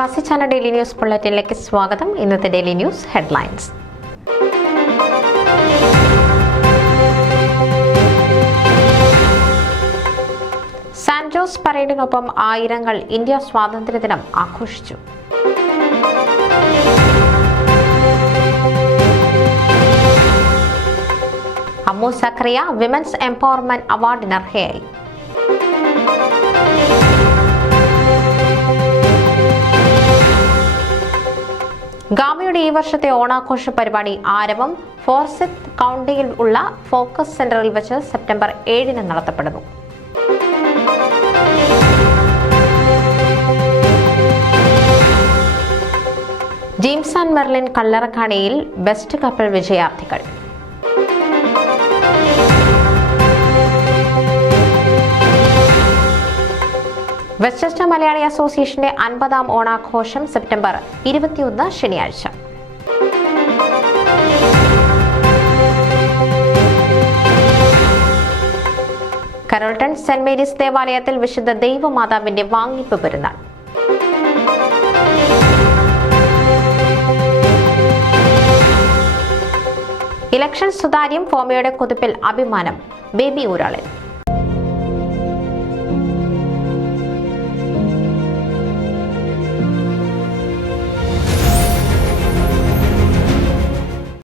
പ്രവാസി channel daily news ബുള്ളറ്റിനിലേക്ക് സ്വാഗതം. ഇന്നത്തെ daily news headlines. San Jose പരേഡിനൊപ്പം ആയിരങ്ങൾ ഇന്ത്യ സ്വാതന്ത്ര്യദിനം ആഘോഷിച്ചു. അമ്മു സക്കറിയ വിമൻസ് എംപവർമെന്റ് അവാർഡിന് അർഹയായി. ഗാമയുടെ ഈ വർഷത്തെ ഓണാഘോഷ പരിപാടി ആരവം ഫോർസിത്ത് കൗണ്ടിയിൽ ഉള്ള ഫോക്കസ് സെന്ററിൽ വെച്ച് സെപ്റ്റംബർ 7 നടത്തപ്പെടുന്നു. ജെയിംസ് ആൻഡ് മെർലിൻ കല്ലറക്കാണിയിൽ ബെസ്റ്റ് കപ്പിൾ വിജയാർത്ഥികൾ. വെസ്റ്റ്ചെസ്റ്റർ മലയാളി അസോസിയേഷന്റെ 50ാം ഓണാഘോഷം സെപ്റ്റംബർ 21 ശനിയാഴ്ച. കരോൾട്ടൺ സെന്റ് മേരീസ് ദേവാലയത്തിൽ വിശുദ്ധ ദൈവമാതാവിന്റെ വാങ്ങിപ്പ് പെരുന്നാൾ. ഇലക്ഷൻ സുതാര്യം, ഫോമിയുടെ കുതിപ്പിൽ അഭിമാനം, ബേബി ഊരാളിൽ.